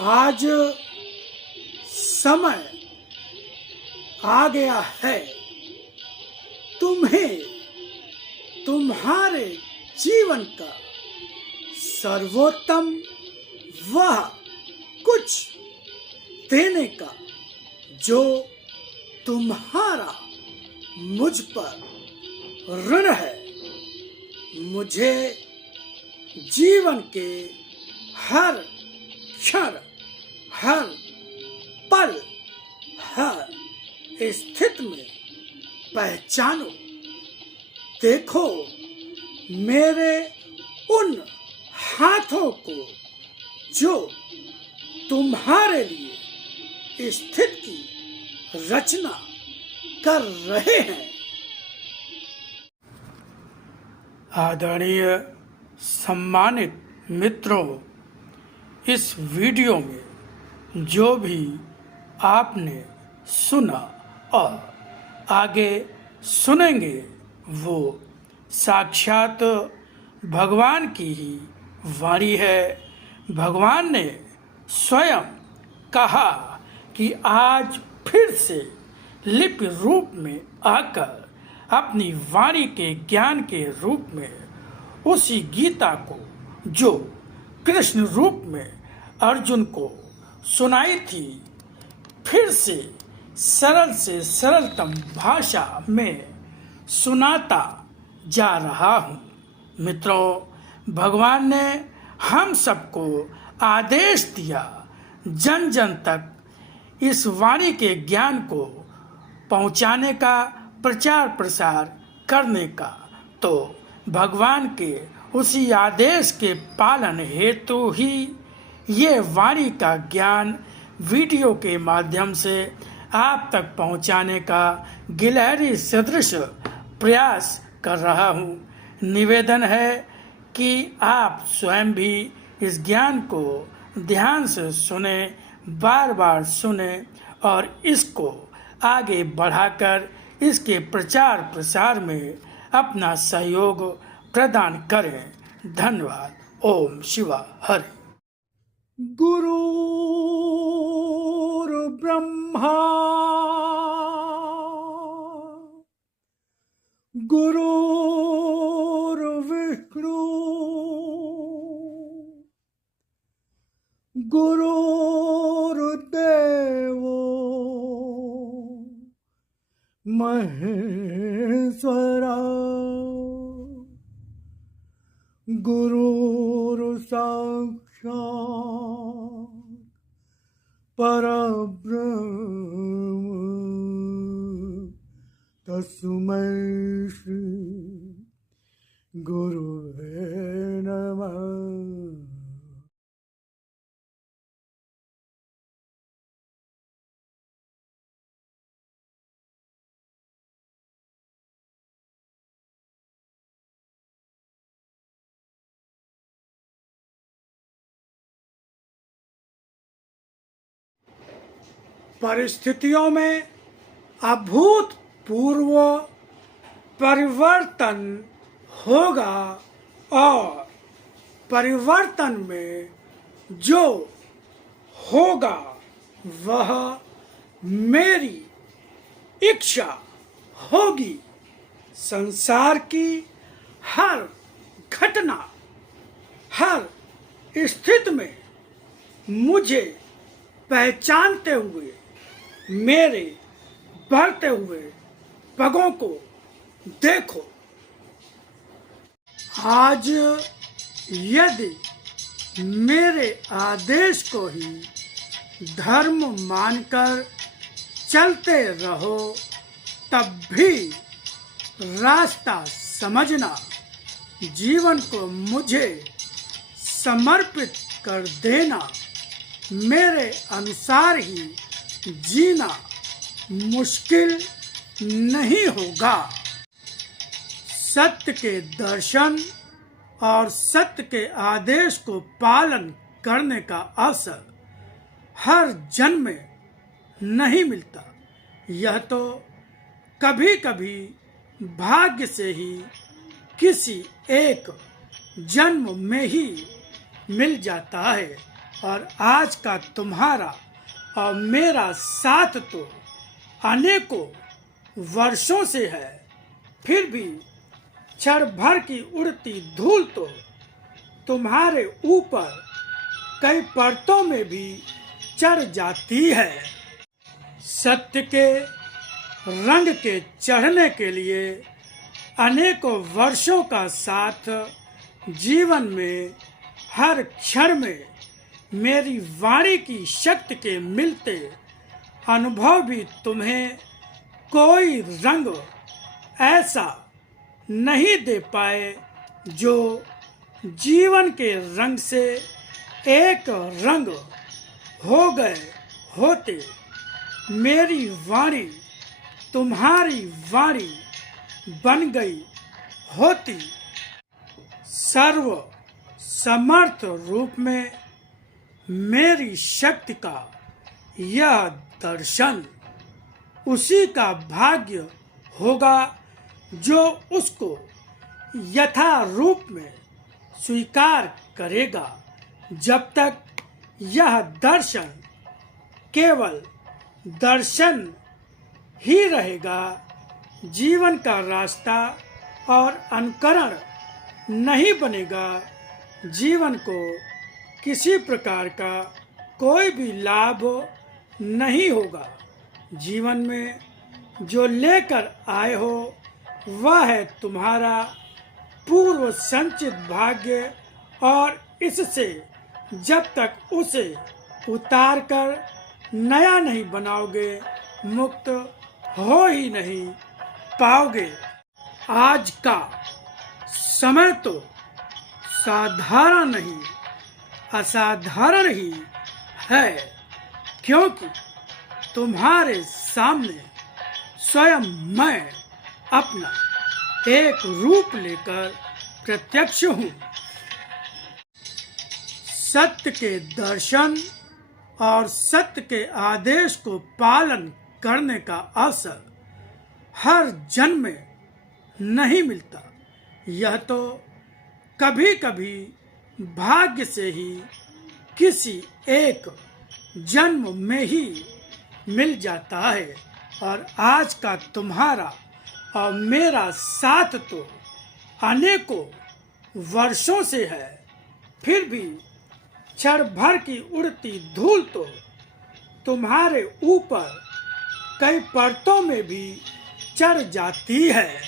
आज समय आ गया है तुम्हें तुम्हारे जीवन का सर्वोत्तम वह कुछ देने का जो तुम्हारा मुझ पर ऋण है। मुझे जीवन के हर क्षण, हर पल, हर स्थिति में पहचानो। देखो मेरे उन हाथों को जो तुम्हारे लिए स्थिति की रचना कर रहे हैं। आदरणीय सम्मानित मित्रों, इस वीडियो में जो भी आपने सुना और आगे सुनेंगे वो साक्षात भगवान की ही वाणी है। भगवान ने स्वयं कहा कि आज फिर से लिपि रूप में आकर अपनी वाणी के ज्ञान के रूप में उसी गीता को जो कृष्ण रूप में अर्जुन को सुनाई थी, फिर से सरलतम भाषा में सुनाता जा रहा हूँ। मित्रों, भगवान ने हम सबको आदेश दिया जन जन तक इस वाणी के ज्ञान को पहुँचाने का, प्रचार प्रसार करने का। तो भगवान के उसी आदेश के पालन हेतु ही ये वाणी का ज्ञान वीडियो के माध्यम से आप तक पहुंचाने का गिलहरी सदृश प्रयास कर रहा हूं। निवेदन है कि आप स्वयं भी इस ज्ञान को ध्यान से सुने, बार बार सुने और इसको आगे बढ़ाकर इसके प्रचार प्रसार में अपना सहयोग प्रदान करें। धन्यवाद। ओम शिवा हरि। गुरुर्ब्रह्मा गुरुर्विष्णु गुरुर्देवो महेश्वरा गुरुर्साक्षात् परब्रह्म तस्मै श्री गुरुवे नमः। परिस्थितियों में अभूतपूर्व परिवर्तन होगा और परिवर्तन में जो होगा वह मेरी इच्छा होगी। संसार की हर घटना, हर स्थिति में मुझे पहचानते हुए मेरे बढ़ते हुए पगों को देखो। आज यदि मेरे आदेश को ही धर्म मानकर चलते रहो तब भी रास्ता समझना, जीवन को मुझे समर्पित कर देना, मेरे अनुसार ही जीना मुश्किल नहीं होगा। सत्य के दर्शन और सत्य के आदेश को पालन करने का अवसर हर जन्म में नहीं मिलता। यह तो कभी कभी भाग्य से ही किसी एक जन्म में ही मिल जाता है। और आज का तुम्हारा और मेरा साथ तो अनेकों वर्षों से है, फिर भी क्षण भर की उड़ती धूल तो तुम्हारे ऊपर कई परतों में भी चढ़ जाती है। सत्य के रंग के चढ़ने के लिए अनेकों वर्षों का साथ जीवन में हर क्षण में मेरी वाणी की शक्ति के मिलते अनुभव भी तुम्हें कोई रंग ऐसा नहीं दे पाए जो जीवन के रंग से एक रंग हो गए होते। मेरी वाणी तुम्हारी वाणी बन गई होती। सर्व समर्थ रूप में मेरी शक्ति का यह दर्शन उसी का भाग्य होगा जो उसको यथा रूप में स्वीकार करेगा। जब तक यह दर्शन केवल दर्शन ही रहेगा, जीवन का रास्ता और अनुकरण नहीं बनेगा, जीवन को किसी प्रकार का कोई भी लाभ नहीं होगा। जीवन में जो लेकर आए हो वह है तुम्हारा पूर्व संचित भाग्य, और इससे जब तक उसे उतार कर नया नहीं बनाओगे, मुक्त हो ही नहीं पाओगे। आज का समय तो साधारण नहीं असाधारण ही है, क्योंकि तुम्हारे सामने स्वयं मैं अपना एक रूप लेकर प्रत्यक्ष हूँ। सत्य के दर्शन और सत्य के आदेश को पालन करने का अवसर हर जन्म में नहीं मिलता। यह तो कभी कभी भाग्य से ही किसी एक जन्म में ही मिल जाता है। और आज का तुम्हारा और मेरा साथ तो अनेकों वर्षों से है, फिर भी क्षण भर की उड़ती धूल तो तुम्हारे ऊपर कई परतों में भी चढ़ जाती है।